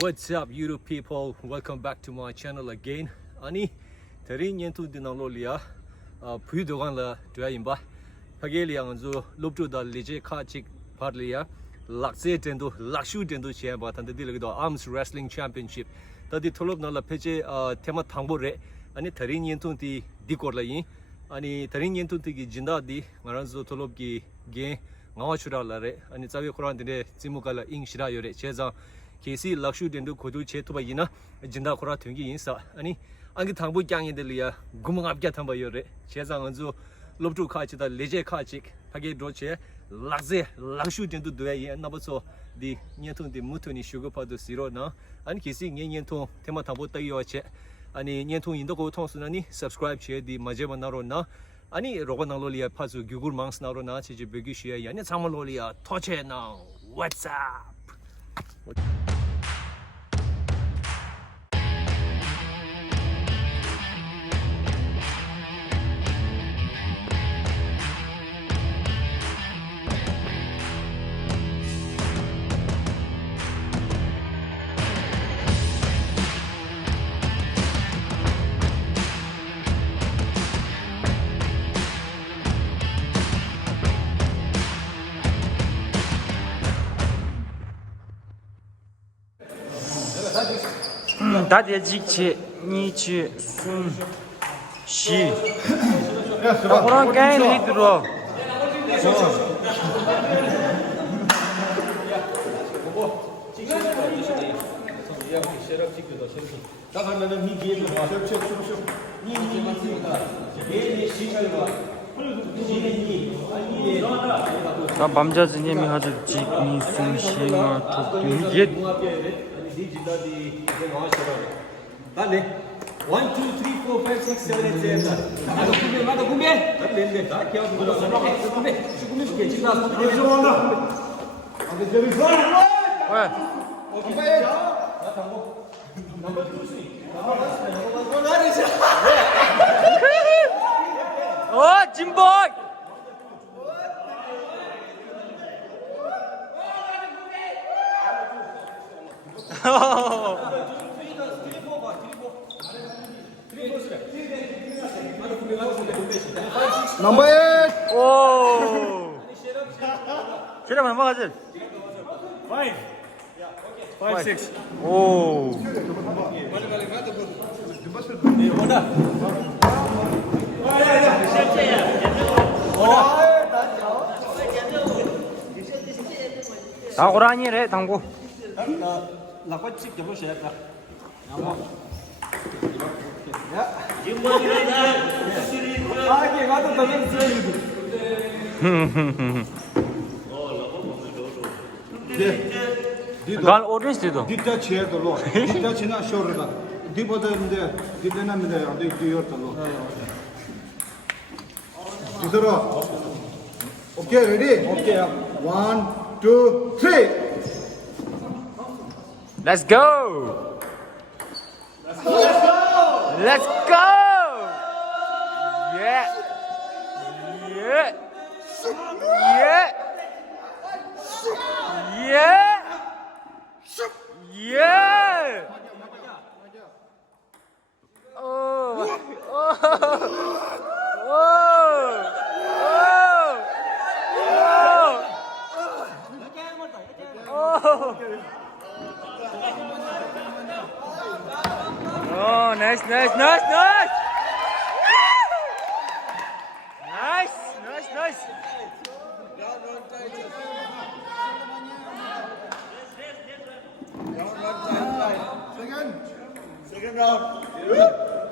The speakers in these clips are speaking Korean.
What's up YouTube people, welcome back to my channel again. 아니 대리 년투 디나로리아 부유도간라 되어임바 파게리앙조 롭투다 리제 카직 파르리아 락세 텐도 락슈 텐도 시에바 탄데딜기도 arms wrestling championship 다디 톨롭나라 페제 테마 탕보레 아니 대리 년투디 디코르라이 아니 대리 년투디기 진다디 마란조 톨롭기 게 나와추라라레 아니 자베 코란데 지무갈라 잉시라요레 제자 KC Lakshu Dendu Kodu Chetuba Yina, Jinda Kora Tungi Insa, Ani, Angi Tambu Yang in the Lia, Gumangab Gatamba Yore, Chezanzo, Lobtu Kachita, Leje Kachik, Page Droche, Laze, Lakshu Dendu Due, and Nabaso, the Nyatun de Mutuni Sugar Padu Zero now, and kissing Yenton, Tematabota Yoche, Ani Nyatun Indoko Tonsunani, subscribe share the Majema Naro now. Ani Robanalolia Pazu Google Monks Naro Nachi Begishia, Yan Samalolia, Toche now. What's up? 다들 직체 니치 순시 그런 게임이 들어 나 밤자즈님이 하죠 직니 순시가 독이 Dale. 1, 2, 3, 4, 5, 6, 7, 8, 7. Mata kumbe. Dale, dale. Kya bola? Kumbe. Kumbe ke china. 왜? Okay. Number 2. 어, 진보이. Number 8. 오. 그래 넘어가지. 5, 6. 오. 다 고라니래 당고. Lakot chip siya ka. 갈 오렌지 도. Dita chair the law. Dita china shore da. Dipa the dita na mida the dior the law. Dito. Okay, ready? Okay. 1, 2, 3. Let's go. Let's go. Yeah. Yeah. Yeah. Yeah. Yeah. Oh. Oh. Oh. Oh. Oh, nice. Nice.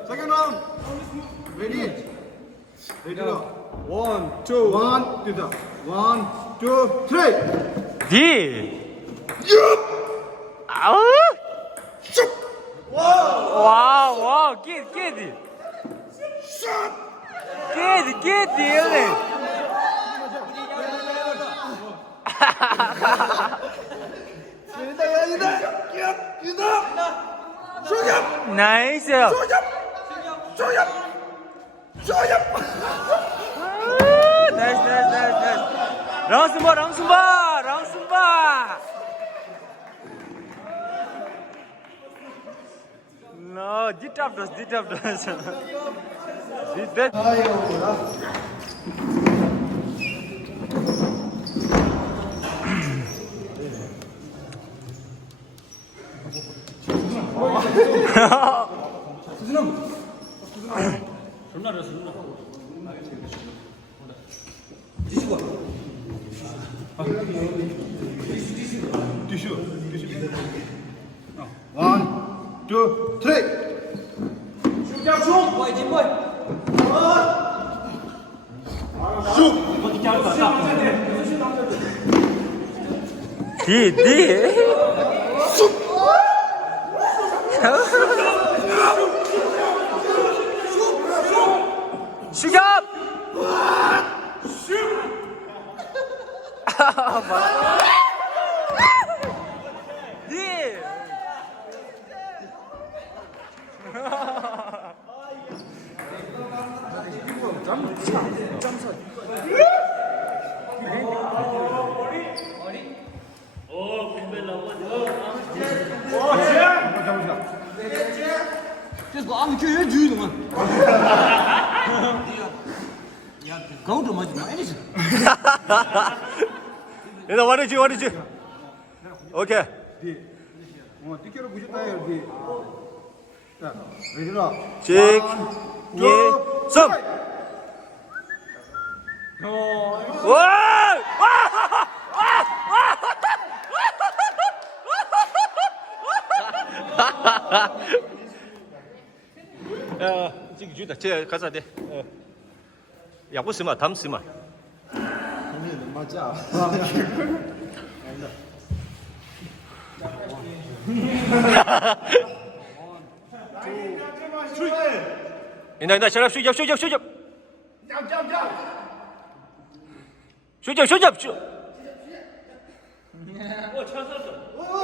Second round. Ready? Ready go. 1, 2, 1, Dita. 1, 2, 3. D. 아우. 와우. get it. Get it. Nice. Nice. 랑스바. No, ditapdos. One, two, three. D. 슈갑. D. Das war eine Kühe, Düne, Mann. Go to my mind. 얘들아, what did you? 오케이. 티켓을 보셨다 해요. 자, 레디라. 직, 예, 썸. 와!这个就得这干啥的？也不是嘛，他们是嘛。 맞아. 나, 셔라睡觉。睡。我抢厕所。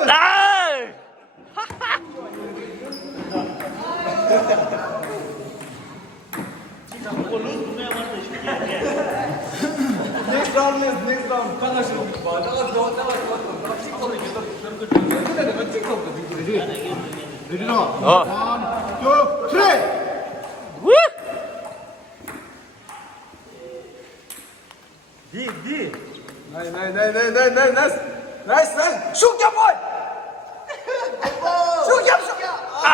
来。 Next round. 레디라. One, two, three. 우! D. 나이스. 슈겨 보이. 슈겨. 아!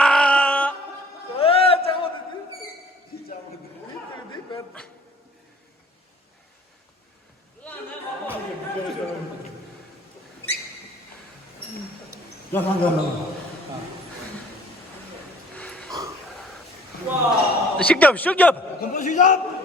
식겸. 건보 시작.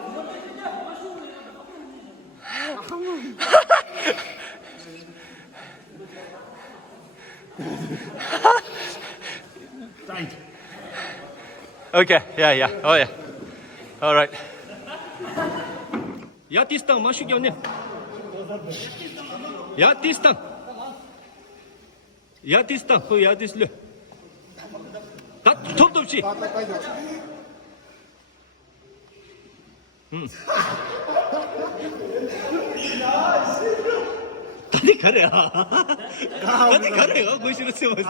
Okay, yeah. Oh yeah. All right. 야티스탄 마슈겸님. 야티스탄. 그 야티스르. 다 톱도 없이. 다니 가래야. 다니 가래가 고시로 세웠지.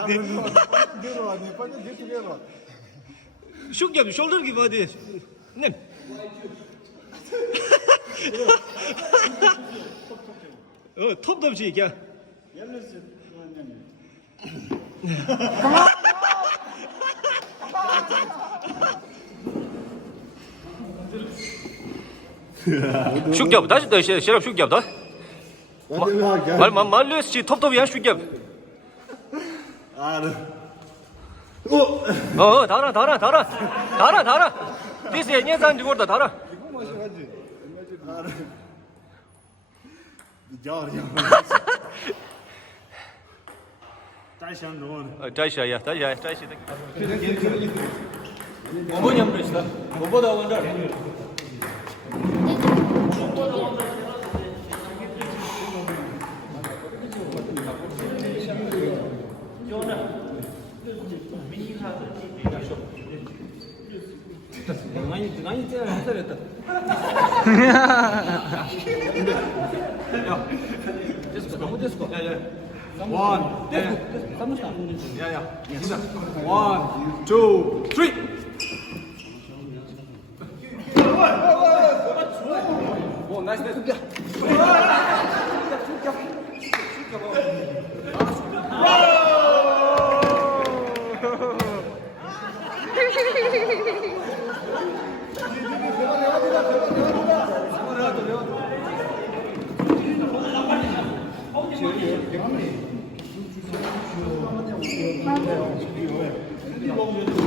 슈겸 숄더기 바디. 네. 톱도 없이 이게. 슈겸 다시 더 시럽 슈겸 더. 말레스 톱톱이야 슈겸. 달아. 디스에 년산 주고다 달아. 다시. 어머니 한번 해주다. 뭐보다 원달. 많이 떼야 했다. 야, 됐어. 너무 됐어. 야. 원, 야야. 인사. 원, 투, 쓰리. 오, 나이스.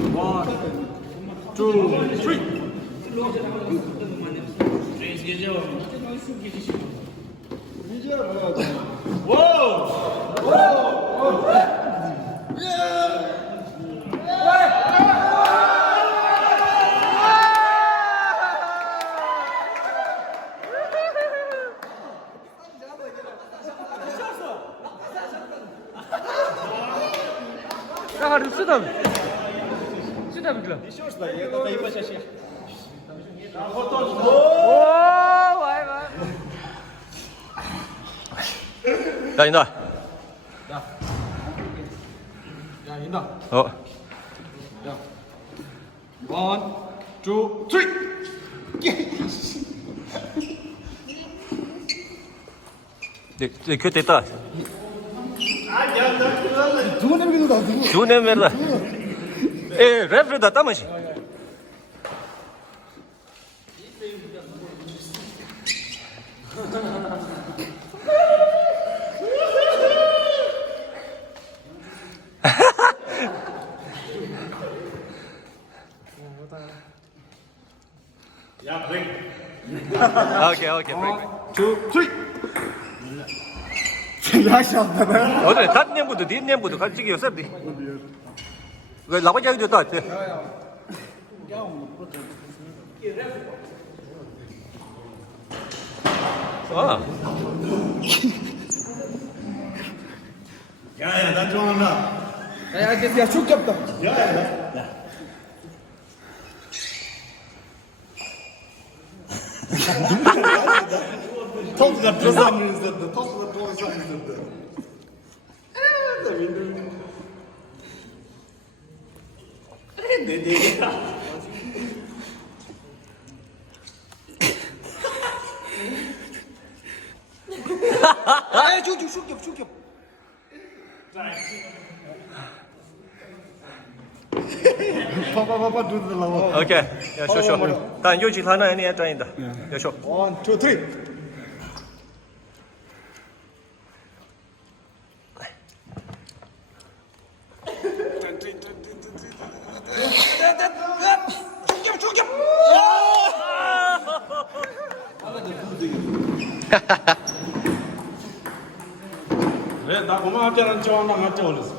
One, two, three. Harus sudah bilang. 야 인다. 야, 인다. 어. 야. One, two, three. 네, 그 됐다. 누구 냄새다, 누구? 주네 메라. 에, 레프리다 따마시. 야, 브레이크. 오케이, 브레이크. Two, three. 오늘 단 nem부도 네 nem부도 같이 요셉디. 왜 나머지 하기도 다 돼. 아. 야, 난 좋아한다. 야, 죽게 없다. 토스가 들어가면 있었다. 토스가 들어가면 있었다. 네. 아, 죽게. 봐봐, 누르려고. 오케이. 야, 쇼. 단 요지 하나 아니야, 다인다. 야, 쇼. One, two, three. 죽여. 그래, 나 고마웠잖아. 좋아한다. 맞지, 올렸어.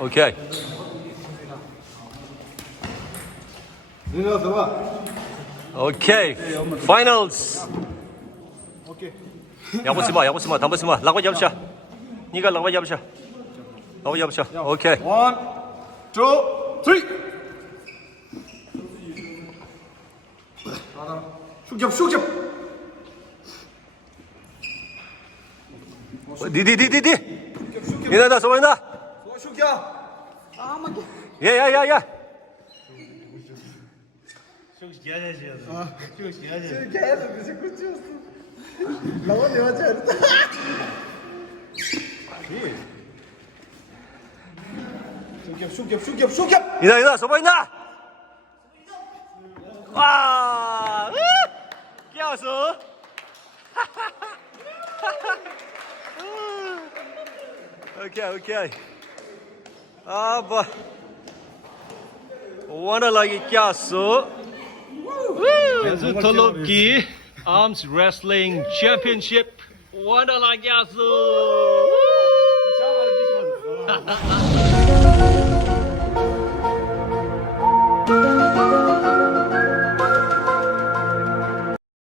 오케이. 내려서 봐. 오케이. 파이널스. 오케이. 야보스마. 담보스마. 라고 잡으셔. 니가 라고 잡으셔. 오케이. One, two, three. 죽여. 디디디디디. 이나다 소마이나. 죽여. 야야야야. 계속 자꾸 찍었어. 나만 내 맞지 않았다. 죽여. 이나 소마이나. 와. 깨웠어. 오케이. 아, 뭐. 원활하게 깼어. 그래서 덜럽기 Arms Wrestling Championship 원활하게 깼어.